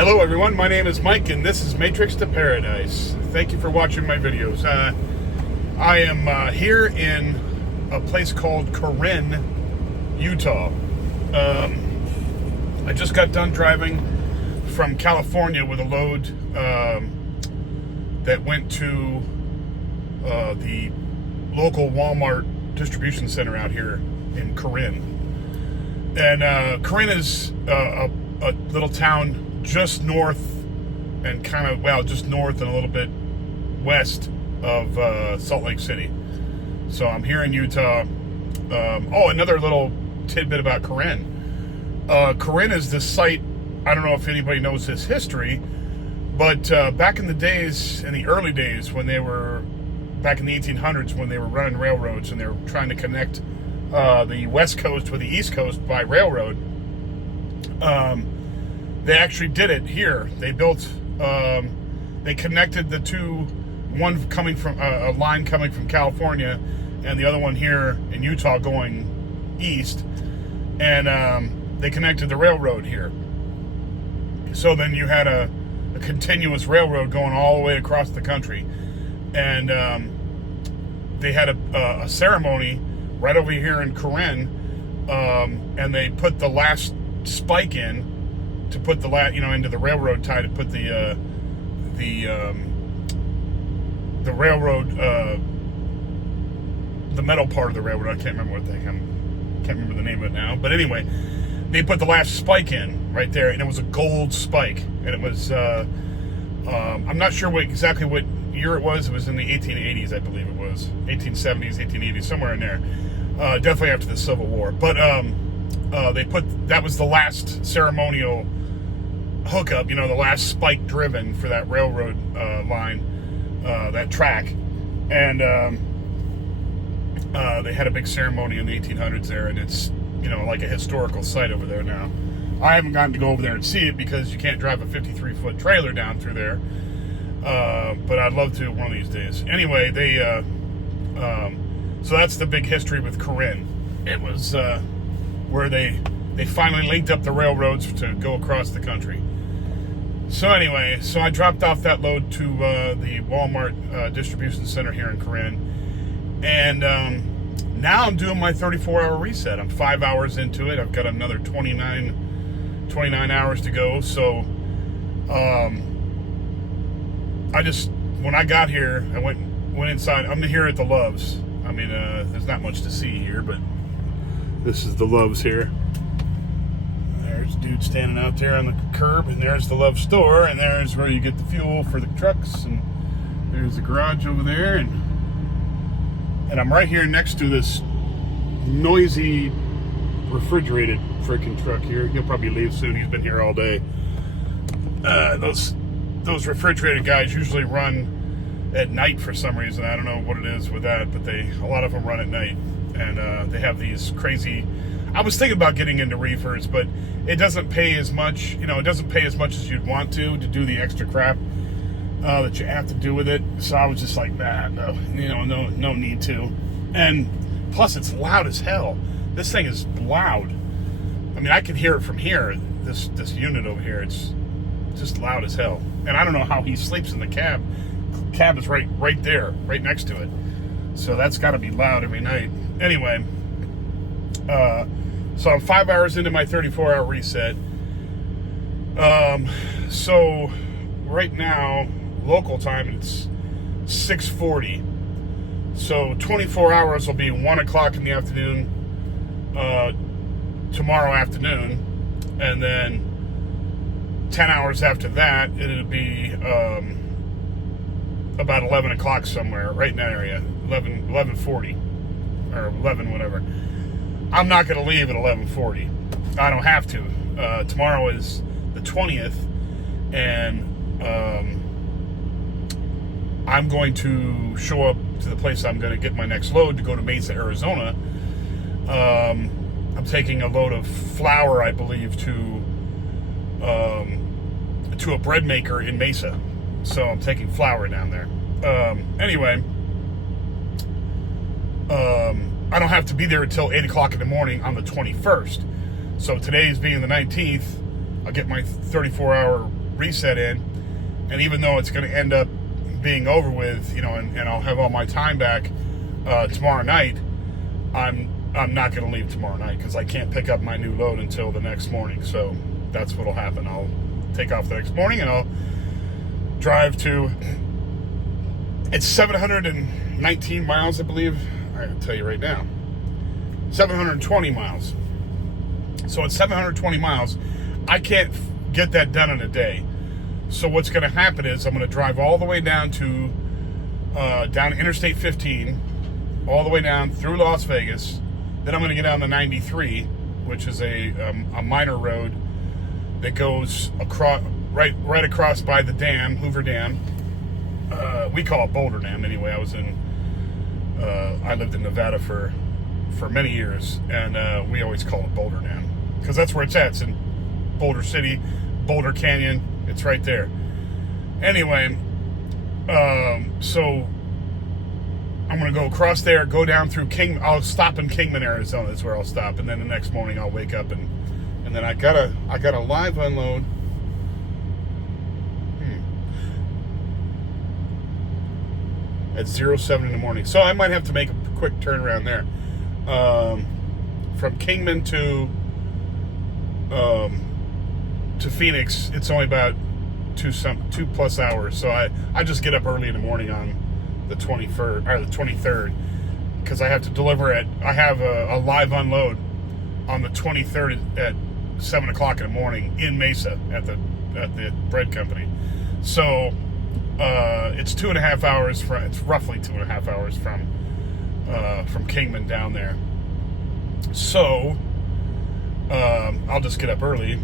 Hello everyone, my name is Mike and this is Matrix to Paradise. Thank you for watching my videos. I am here in a place called Corinne, Utah. I just got done driving from California with a load that went to the local Walmart distribution center out here in Corinne. And Corinne is a little town just north and just north and a little bit west of Salt Lake City. So I'm here in Utah. Another little tidbit about Corinne. Corinne is this site, I don't know if anybody knows this history, but back in the days, in the early days when they were, back in the 1800s when they were running railroads and they were trying to connect the West Coast with the East Coast by railroad, they actually did it here. They built, they connected the two, one coming from, a line coming from California and the other one here in Utah going east. And they connected the railroad here. So then you had a continuous railroad going all the way across the country. And they had a ceremony right over here in Corinne, and they put the last spike in to put the into the railroad tie to put the railroad, the metal part of the railroad. I can't remember can't remember the name of it now. But anyway, they put the last spike in right there, and it was a gold spike, and it was I'm not sure exactly what year it was. It was in the 1880s, I believe it was 1870s, 1880s, somewhere in there. Definitely after the Civil War. But that was the last ceremonial hookup, the last spike driven for that railroad line, that track. And they had a big ceremony in the 1800s there, and it's, like a historical site over there now. I haven't gotten to go over there and see it because you can't drive a 53-foot trailer down through there. But I'd love to one of these days. Anyway, so that's the big history with Corinne. It was where they finally linked up the railroads to go across the country. So anyway, so I dropped off that load to the Walmart distribution center here in Corinne. And now I'm doing my 34-hour reset. I'm 5 hours into it. I've got another 29 hours to go. So when I got here, I went inside. I'm here at the Loves. I mean, there's not much to see here, but this is the Loves here. There's a dude standing out there on the curb, and there's the Loves store, and there's where you get the fuel for the trucks, and there's the garage over there, and I'm right here next to this noisy refrigerated freaking truck here. He'll probably leave soon. He's been here all day. Those refrigerated guys usually run at night for some reason. I don't know what it is with that, but a lot of them run at night, and they have these crazy. I was thinking about getting into reefers, but it doesn't pay as much. It doesn't pay as much as you'd want to do the extra crap that you have to do with it. So I was just like, nah, no need to. And plus, it's loud as hell. This thing is loud. I mean, I can hear it from here. This unit over here, it's just loud as hell. And I don't know how he sleeps in the cab. Cab is right there, right next to it. So that's got to be loud every night. Anyway, so I'm 5 hours into my 34-hour reset. So right now, local time, it's 6:40. So 24 hours will be 1 o'clock in the afternoon tomorrow afternoon, and then 10 hours after that, it'll be about 11 o'clock somewhere, right in that area, 11:40, or 11, whatever. I'm not going to leave at 11:40. I don't have to. Tomorrow is the 20th, and I'm going to show up to the place I'm going to get my next load to go to Mesa, Arizona. I'm taking a load of flour, I believe, to a bread maker in Mesa. So I'm taking flour down there. Anyway, I don't have to be there until 8 o'clock in the morning on the 21st. So today's being the 19th, I'll get my 34-hour reset in, and even though it's going to end up being over with, you know, and I'll have all my time back tomorrow night, I'm not going to leave tomorrow night because I can't pick up my new load until the next morning. So that's what'll happen. I'll take off the next morning and I'll drive to, it's 719 miles, I believe. I'll tell you right now, 720 miles. So at 720 miles, I can't get that done in a day. So what's going to happen is I'm going to drive all the way down to down Interstate 15, all the way down through Las Vegas. Then I'm going to get down the 93, which is a minor road that goes across right across by the dam, Hoover Dam. We call it Boulder Dam anyway. I lived in Nevada for many years, and we always call it Boulder Dam because that's where it's at. It's in Boulder City, Boulder Canyon. It's right there. Anyway, so I'm going to go across there, go down through I'll stop in Kingman, Arizona. That's where I'll stop. And then the next morning I'll wake up and then I got a live unload. At 07 in the morning. So I might have to make a quick turnaround there. From Kingman to Phoenix, it's only about 2+ hours. So I just get up early in the morning on the 21st or the 23rd because I have to deliver I have a live unload on the 23rd at 7 o'clock in the morning in Mesa at the bread company. So it's 2.5 hours it's roughly 2.5 hours from Kingman down there. So I'll just get up early,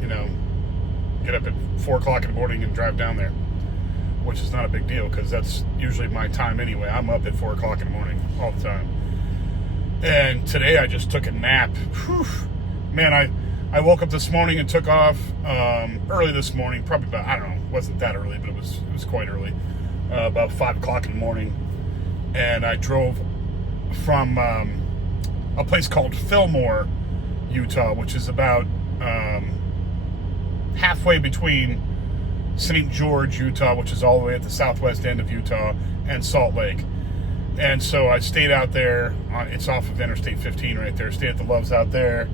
you know, get up at 4 o'clock in the morning and drive down there, which is not a big deal because that's usually my time anyway. I'm up at 4 o'clock in the morning all the time. And today I just took a nap. Whew. Man, I woke up this morning and took off early this morning, probably about, I don't know, it wasn't that early, but it was quite early, about 5 o'clock in the morning. And I drove from a place called Fillmore, Utah, which is about halfway between St. George, Utah, which is all the way at the southwest end of Utah, and Salt Lake. And so I stayed out there. It's off of Interstate 15 right there. Stayed at the Loves out there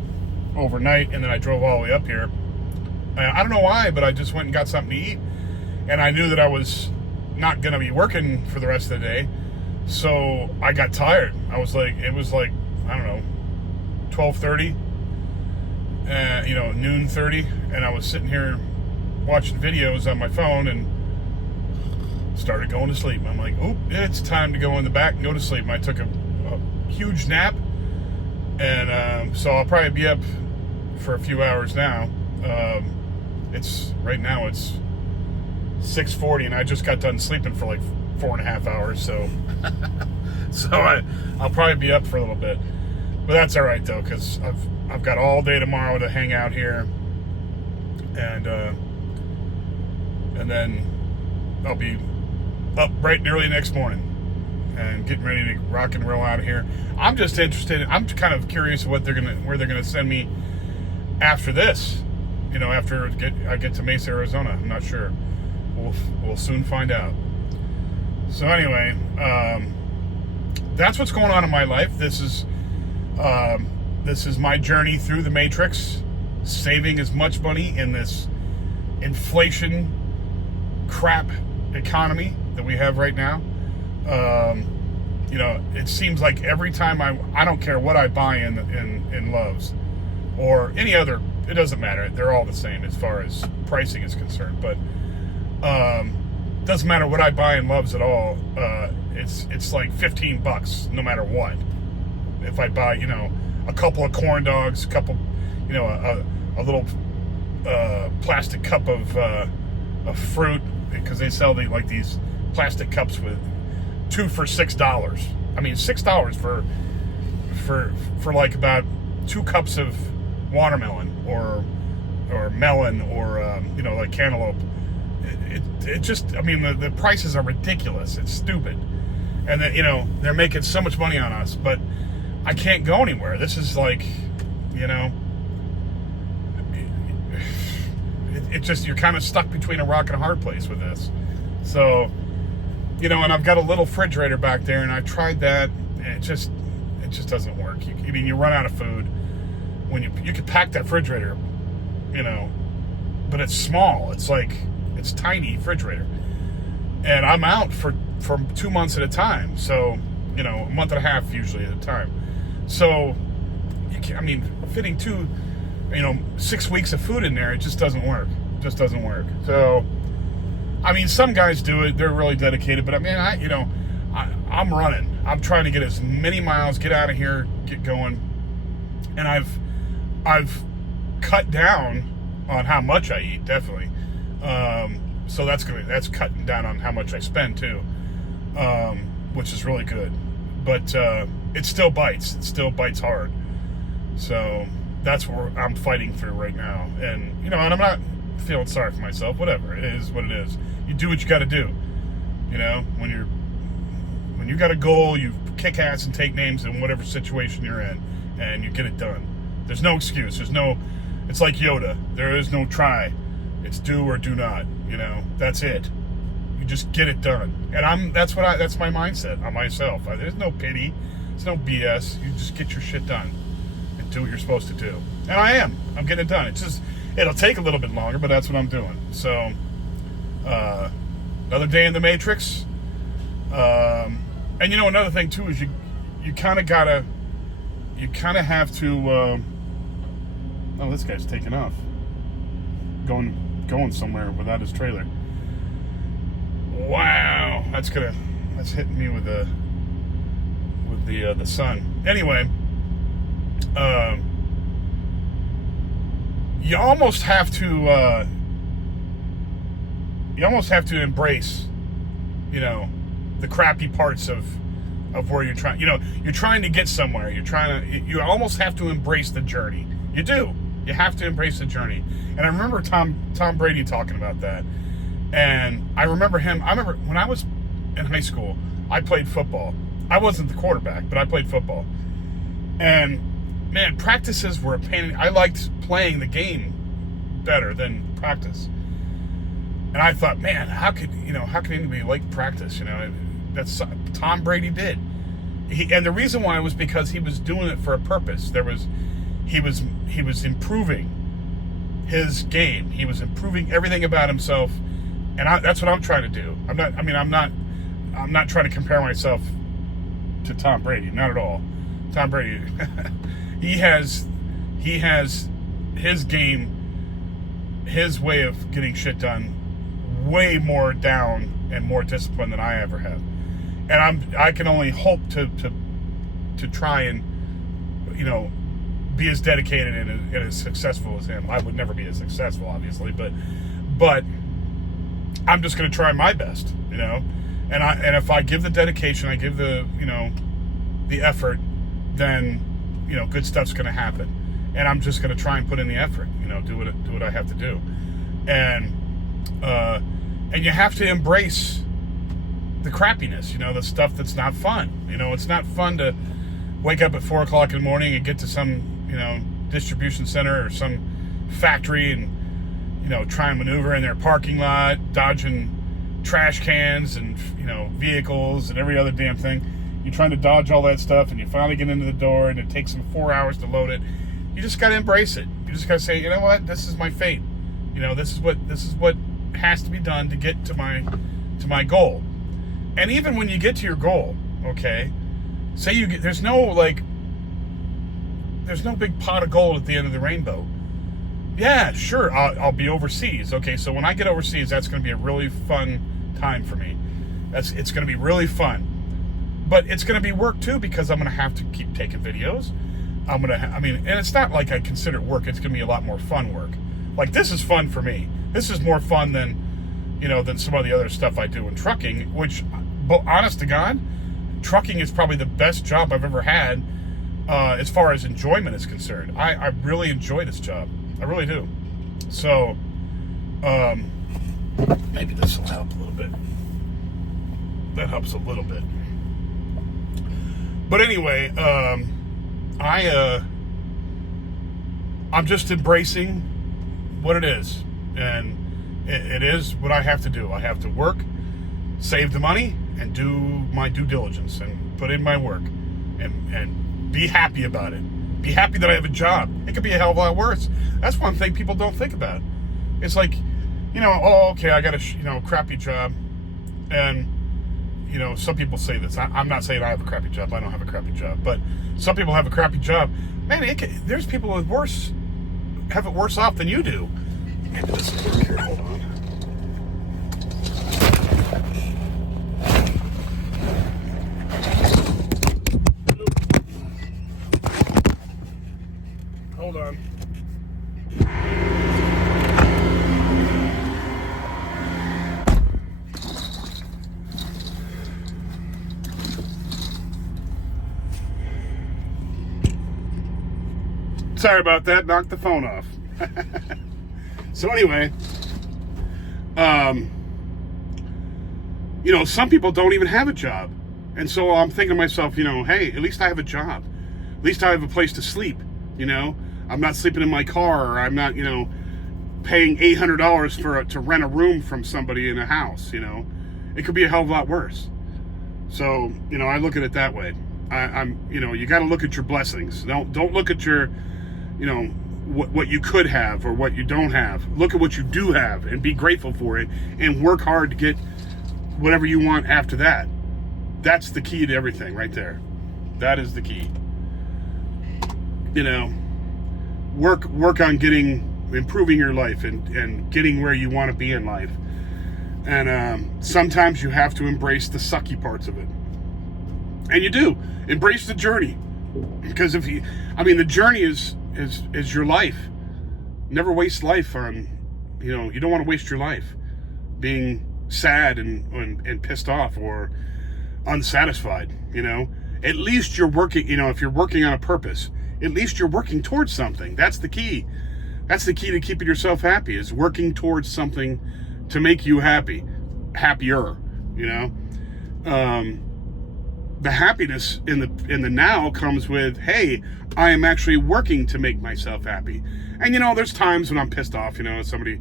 overnight, and then I drove all the way up here. I don't know why, but I just went and got something to eat. And I knew that I was not going to be working for the rest of the day. So I got tired. It was like, I don't know, 12:30, noon 30. And I was sitting here watching videos on my phone and started going to sleep. I'm like, oop, it's time to go in the back and go to sleep. And I took a huge nap. And so I'll probably be up for a few hours now. Right now it's 6:40 and I just got done sleeping for like 4.5 hours. So I'll probably be up for a little bit, but that's all right though, because I've got all day tomorrow to hang out here, and then I'll be up bright and early next morning and getting ready to rock and roll out of here. I'm just interested. I'm kind of curious where they're gonna send me after this. You know, after I get to Mesa, Arizona. I'm not sure. We'll soon find out. So anyway, that's what's going on in my life. This is my journey through the Matrix, saving as much money in this inflation crap economy that we have right now. It seems like every time I don't care what I buy in Love's or any other, it doesn't matter. They're all the same as far as pricing is concerned. But doesn't matter what I buy in Love's at all. It's like $15 no matter what. If I buy, a couple of corn dogs, a a little plastic cup of fruit, because they sell these plastic cups with 2 for $6. I mean, $6 for like about 2 cups of watermelon or melon or like cantaloupe. It just, I mean, the prices are ridiculous. It's stupid. And then, they're making so much money on us, but I can't go anywhere. This is like, it just, you're kind of stuck between a rock and a hard place with this. So, you know, and I've got a little refrigerator back there, and I tried that, and it just doesn't work. I mean, you run out of food when you could pack that refrigerator, you know, but it's small. It's tiny refrigerator, and I'm out for 2 months at a time. So, you know, a month and a half usually at a time. So, I mean, fitting 6 weeks of food in there, it just doesn't work. It just doesn't work. So, I mean, some guys do it. They're really dedicated. But, I mean, I'm running. I'm trying to get as many miles, get out of here, get going. And I've cut down on how much I eat, definitely. So that's cutting down on how much I spend, too, which is really good. But it still bites. It still bites hard. So that's what I'm fighting through right now. And, you know, and I'm not feeling sorry for myself. Whatever. It is what it is. You do what you got to do. You know, when you got a goal, you kick ass and take names in whatever situation you're in, and you get it done. There's no excuse. It's like Yoda. There is no try. It's do or do not. You know, that's it. You just get it done. And that's my mindset on myself. There's no pity. There's no BS. You just get your shit done and do what you're supposed to do. And I'm getting it done. It'll take a little bit longer, but that's what I'm doing. So, another day in the Matrix. And you know, another thing too is you kind of have to, oh, this guy's taking off, going somewhere without his trailer. Wow, that's hitting me with the sun. Anyway, you almost have to embrace, you know, the crappy parts of where you're trying. You know, you're trying to get somewhere. You almost have to embrace the journey. You do. You have to embrace the journey. And I remember Tom Brady talking about that. And I remember when I was in high school, I played football. I wasn't the quarterback, but I played football. And man, practices were a pain. I liked playing the game better than practice. And I thought, man, how could anybody like practice? You know, that's Tom Brady did. And the reason why was because he was doing it for a purpose. He was improving his game. He was improving everything about himself, and that's what I'm trying to do. I'm not trying to compare myself to Tom Brady. Not at all. Tom Brady, he has his game, his way of getting shit done, way more down and more disciplined than I ever have. And I can only hope to try and, you know, be as dedicated and as successful as him. I would never be as successful, obviously, but I'm just going to try my best, you know. And if I give the dedication, I give the effort, then, you know, good stuff's going to happen. And I'm just going to try and put in the effort, you know, do what I have to do. And you have to embrace the crappiness, you know, the stuff that's not fun. You know, it's not fun to wake up at 4 o'clock in the morning and get to some, you know, distribution center or some factory and, you know, try and maneuver in their parking lot, dodging trash cans and, you know, vehicles and every other damn thing. You're trying to dodge all that stuff, and you finally get into the door, and it takes them 4 hours to load it. You just got to embrace it. You just got to say, you know what, this is my fate. You know, this is what has to be done to get to my goal. And even when you get to your goal, okay, say there's no big pot of gold at the end of the rainbow. Yeah, sure, I'll be overseas. Okay, so when I get overseas, that's going to be a really fun time for me. It's going to be really fun. But it's going to be work too, because I'm going to have to keep taking videos. And it's not like I consider it work. It's going to be a lot more fun work. Like, this is fun for me. This is more fun than some of the other stuff I do in trucking, which, honest to God, trucking is probably the best job I've ever had as far as enjoyment is concerned. I really enjoy this job. I really do. So, maybe this will help a little bit. That helps a little bit. But anyway, I'm just embracing what it is. And it is what I have to do. I have to work, save the money, and do my due diligence and put in my work and be happy about it. Be happy that I have a job. It could be a hell of a lot worse. That's one thing people don't think about. It's like, oh, okay, I got a crappy job. And, some people say this. I'm not saying I have a crappy job. I don't have a crappy job. But some people have a crappy job. Man, there's people with have it worse off than you do. Maybe this will work here. Hold on. Hold on. Sorry about that. Knocked the phone off. So anyway, some people don't even have a job. And so I'm thinking to myself, hey, at least I have a job. At least I have a place to sleep, I'm not sleeping in my car, or I'm not, paying $800 to rent a room from somebody in a house, It could be a hell of a lot worse. So, I look at it that way. You got to look at your blessings. Don't look at your, what you could have or what you don't have. Look at what you do have and be grateful for it and work hard to get whatever you want after that. That's the key to everything right there. That is the key. Work on improving your life and getting where you want to be in life. And sometimes you have to embrace the sucky parts of it. And you do. Embrace the journey. Because the journey is your life. Never waste life on, you don't want to waste your life being sad and pissed off or unsatisfied, At least you're working, if you're working on a purpose, at least you're working towards something. That's the key. That's the key to keeping yourself happy, is working towards something to make you happier, The happiness in the now comes with, hey, I am actually working to make myself happy. And there's times when I'm pissed off, somebody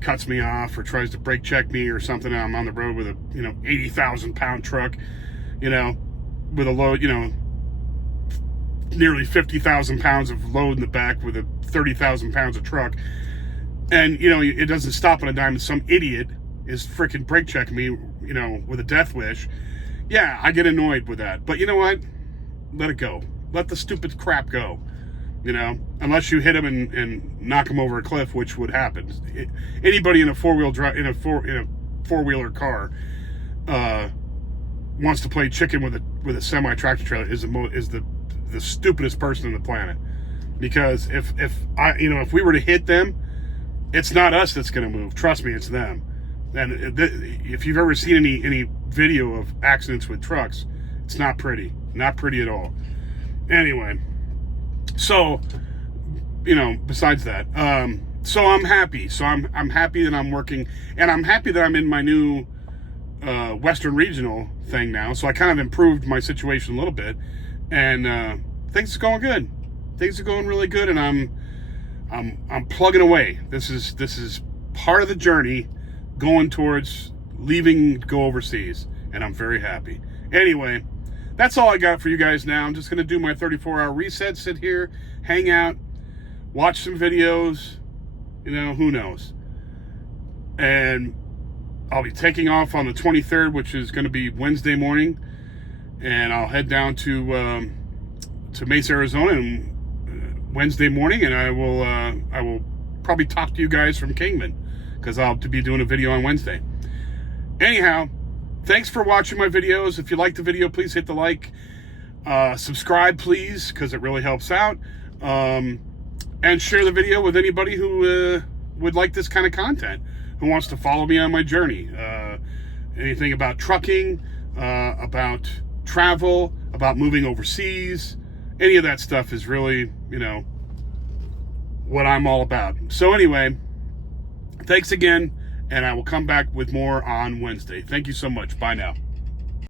cuts me off or tries to brake check me or something, and I'm on the road with a 80,000 pound truck, with a load, nearly 50,000 pounds of load in the back with a 30,000 pounds of truck, and it doesn't stop on a dime, and some idiot is freaking brake checking me, with a death wish. Yeah, I get annoyed with that. But you know what? Let it go. Let the stupid crap go. Unless you hit him and knock him over a cliff, which would happen. Anybody in a four-wheeler car wants to play chicken with a semi-tractor trailer is the stupidest person on the planet. Because if we were to hit them, it's not us that's going to move. Trust me, it's them. And if you've ever seen any video of accidents with trucks, it's not pretty. Not pretty at all. Anyway, so, besides that, so I'm happy. So I'm happy that I'm working, and I'm happy that I'm in my new Western Regional thing now. So I kind of improved my situation a little bit, and things are going good. Things are going really good, and I'm plugging away. This is part of the journey going towards leaving to go overseas, and I'm very happy. Anyway, that's all I got for you guys now. I'm just going to do my 34-hour reset, sit here, hang out, watch some videos, who knows. And I'll be taking off on the 23rd, which is going to be Wednesday morning, and I'll head down to Mesa, Arizona Wednesday morning, and I will probably talk to you guys from Kingman, because I'll be doing a video on Wednesday. Anyhow, thanks for watching my videos. If you like the video, please hit the like. Subscribe, please, because it really helps out. And share the video with anybody who would like this kind of content, who wants to follow me on my journey. Anything about trucking, about travel, about moving overseas. Any of that stuff is really, what I'm all about. So anyway, thanks again, and I will come back with more on Wednesday. Thank you so much. Bye now.